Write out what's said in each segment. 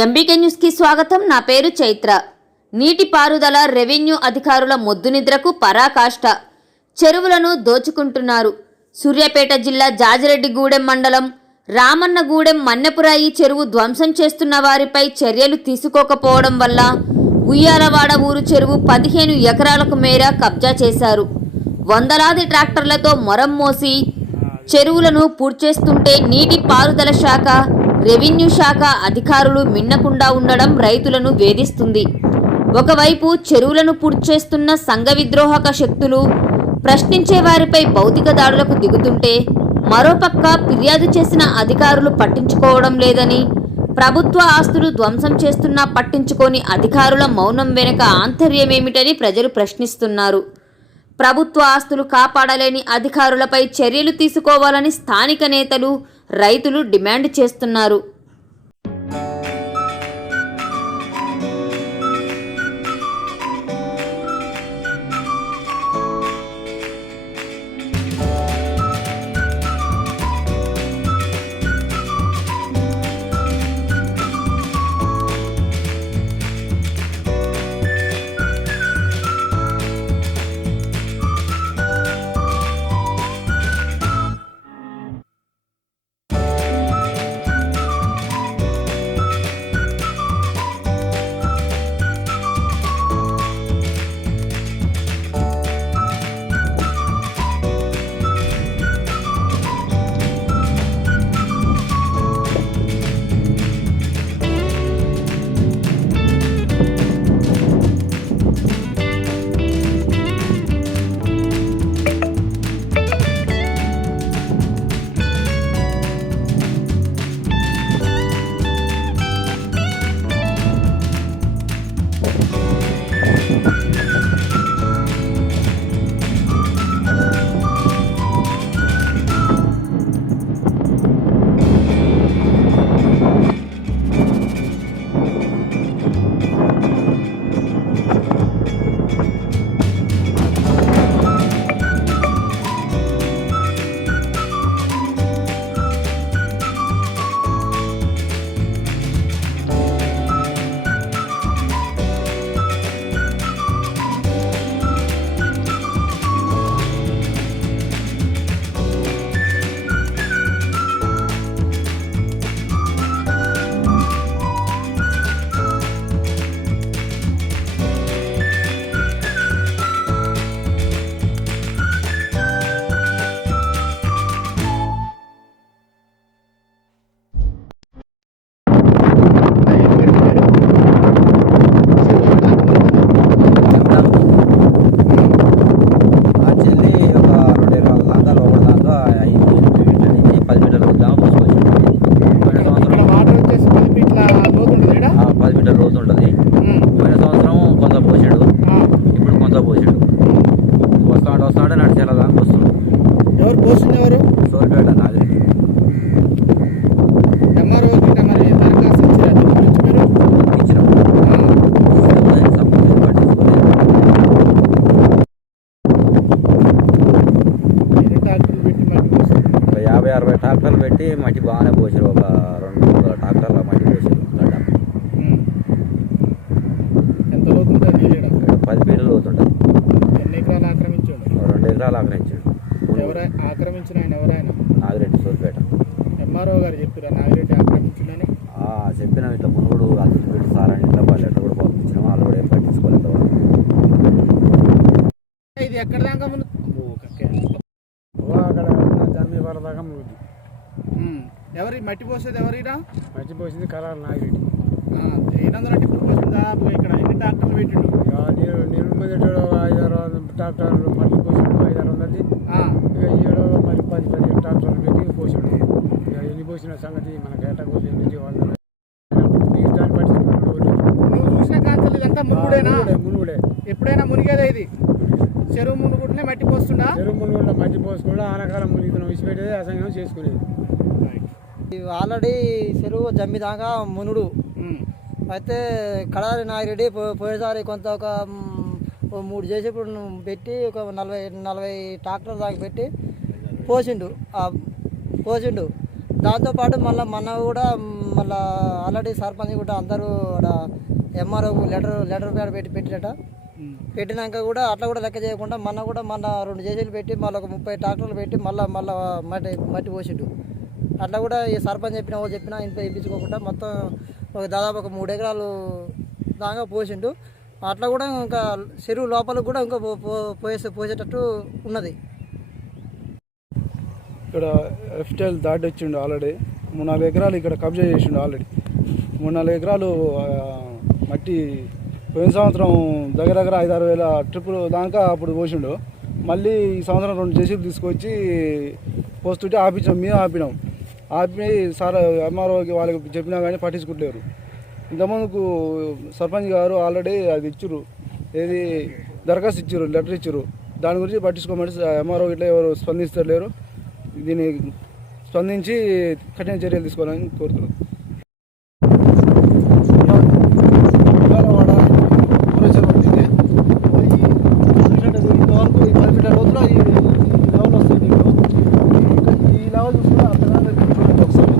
MBK news కి స్వాగతం. నా పేరు చైత్ర. నీటిపారుదల రెవెన్యూ అధికారుల మొద్దునిద్రకు పరాకాష్ట. చెరువులను దోచుకుంటున్నారు. సూర్యాపేట జిల్లా జాజిరెడ్డిగూడెం మండలం రామన్నగూడెం మన్నెపురాయి చెరువు ధ్వంసం చేస్తున్న వారిపై చర్యలు తీసుకోకపోవడం వల్ల ఉయ్యాలవాడ ఊరు చెరువు 15 ఎకరాలకు మేర కబ్జా చేశారు. వందలాది ట్రాక్టర్లతో మొరం మోసి చెరువులను పూడ్చేస్తుంటే నీటిపారుదల శాఖ, రెవెన్యూ శాఖ అధికారులు మిన్నకుండా ఉండడం రైతులను వేధిస్తుంది. ఒకవైపు చెరువులను పూడ్చేస్తున్న సంఘ విద్రోహక శక్తులు ప్రశ్నించే వారిపై భౌతిక దాడులకు దిగుతుంటే, మరోపక్క ఫిర్యాదు చేసిన అధికారులు పట్టించుకోవడం లేదని, ప్రభుత్వ ఆస్తులు ధ్వంసం చేస్తున్నా పట్టించుకోని అధికారుల మౌనం వెనుక ఆంతర్యమేమిటని ప్రజలు ప్రశ్నిస్తున్నారు. ప్రభుత్వ ఆస్తులు కాపాడలేని అధికారులపై చర్యలు తీసుకోవాలని స్థానిక నేతలు, రైతులు డిమాండ్ చేస్తున్నారు. పోయిన సంవత్సరం కొంత పోసాడు, ఇప్పుడు కొంత పోసాడు. వస్తాడు నడిచేలా దానికి వస్తున్నాడు. ఎవరు పోసింది? ఎవరు? సోల్పేట నాది. ఇచ్చినాం. 50-60 ట్రాక్టర్లు పెట్టి మట్టి బాగానే పోసారు. ఒక 2 ట్రాక్టర్ల మట్టి పోసారు. గడ్డ 10 ఫీట్లు లోతుంటుంది. 2 ఎకరాలు ఆక్రమించాడు. ఆక్రమించిన ఆయన ఎవరైనా? నాగిరెడ్డి, సోల్పేట. ఎంఆర్ఓ గారు చెప్పారా నాగిరెడ్డి ఆక్రమించిందని? చెప్పినాం. ఇట్లా మునుగుడు అతను పెట్టి సార్ అని ఇట్లా వాళ్ళు ఎట్లా కూడా పంపించినాం. వాళ్ళు కూడా ఏం పట్టించుకోలేదు. ఇది ఎక్కడ దాకా దాకా ఎవరి మట్టి పోసేది? ఎవరిరా మట్టి పోసింది? కరారు నాగిరెడ్డి. ఏనందరూ ఇప్పుడు పోసింది. దాదాపు ఇక్కడ ఎన్ని ట్రాక్టర్లు పెట్టిండు? నేను మొదటి 5-6 ట్రాక్టర్లు మట్టి పోసాడు. 500-600. ఇక ఈడో మరి 10-15 ట్రాక్టర్లు పెట్టి పోసాడు. ఇక ఎన్ని పోసిన సంగతి మనకి ఏటకు నుంచి వాళ్ళు దాన్ని పట్టించుకుంటాడు. నువ్వు చూసిన కాంతలు ఇదంతా మునుగుడేనా? మునుగుడే. ఎప్పుడైనా మునిగేదే ఇది? చెరువు మునుగుడునే మట్టి పోస్తుండా? చెరువు మునుగుడు మట్టి పోసుకుండా ఆనకాలం మునిగిన విసిపెట్టేది అసంగం చేసుకునేది. ఆల్రెడీ చెరువు జమ్మిదాకా మునుడు అయితే కడారి నాగిరెడ్డి పోయేసారి కొంత ఒక 3 చేసేప్పుడు పెట్టి ఒక 40 ట్రాక్టర్ దాకా పెట్టి పోసిండు. దాంతోపాటు మళ్ళీ మన కూడా మళ్ళీ ఆల్రెడీ సర్పంచ్ కూడా అందరూ ఎంఆర్ఓ లెటర్ ప్యాడ్ పెట్టినట. పెట్టినాక కూడా అట్లా కూడా లెక్క చేయకుండా మొన్న 2 జేసీలు పెట్టి మళ్ళీ ఒక 30 ట్రాక్టర్లు పెట్టి మళ్ళీ మట్టి పోసిండు. అట్లా కూడా ఈ సర్పంచ్ చెప్పినా ఇంత ఇప్పించుకోకుండా మొత్తం దాదాపు ఒక 3 ఎకరాలు దాకా పోసిండు. అట్లా కూడా ఇంకా చెరువు లోపలికి కూడా ఇంకా పోసేటట్టు ఉన్నది. ఇక్కడ ఎఫ్టైల్ దాటి వచ్చిండు ఆల్రెడీ. 3-4 ఎకరాలు ఇక్కడ కబ్జా చేసిండు ఆల్రెడీ. 3-4 ఎకరాలు మట్టి పోయిన సంవత్సరం దగ్గర 5-6 వేల ట్రిప్పులు దాకా అప్పుడు పోసిండు. మళ్ళీ ఈ సంవత్సరం 2 జేసీలు తీసుకొచ్చి పోస్తుంటే మేము ఆపినాం. ఆపి సార్ ఎంఆర్ఓకి వాళ్ళకి చెప్పినా కానీ పట్టించుకుంటలేరు. ఇంతకుముందుకు సర్పంచ్ గారు ఆల్రెడీ అది ఇచ్చారు, ఏది దరఖాస్తు ఇచ్చారు, లెటర్ ఇచ్చారు. దాని గురించి పట్టించుకోమని ఎంఆర్ఓ ఇట్లా ఎవరు స్పందిస్తలేరు. దీన్ని స్పందించి కఠిన చర్యలు తీసుకోవాలని కోరుతున్నాం. ఇంతవరకు 10 మీటర్ల లోతులో ఈ లెవెల్ వస్తుంది. ఈ లెవెల్ చూసుకున్నా అక్కడ చూడండి ఒకసారి.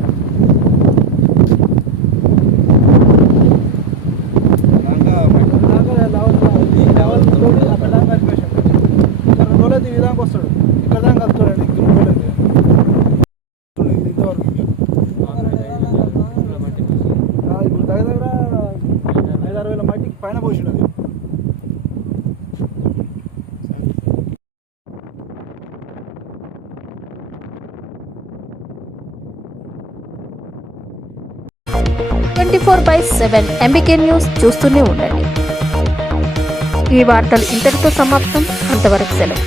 ఈ లెవెల్ తోటి అక్కడ దాకా కలిపేసాడు. ఇక్కడ 2 రోజులు ఈ విధంగా వస్తాడు, ఇక్కడ దాకా కలుపుతాడండి. 2 రోజులు ఇంతవరకు ఇప్పుడు దగ్గర 5-6 వేల మట్టికి పైన పోసిండు. అది24/7 ఎంబీకే న్యూస్ చూస్తూనే ఉండండి. ఈ వార్తలు ఇంతటితో సమాప్తం. అంతవరకు సెలవు.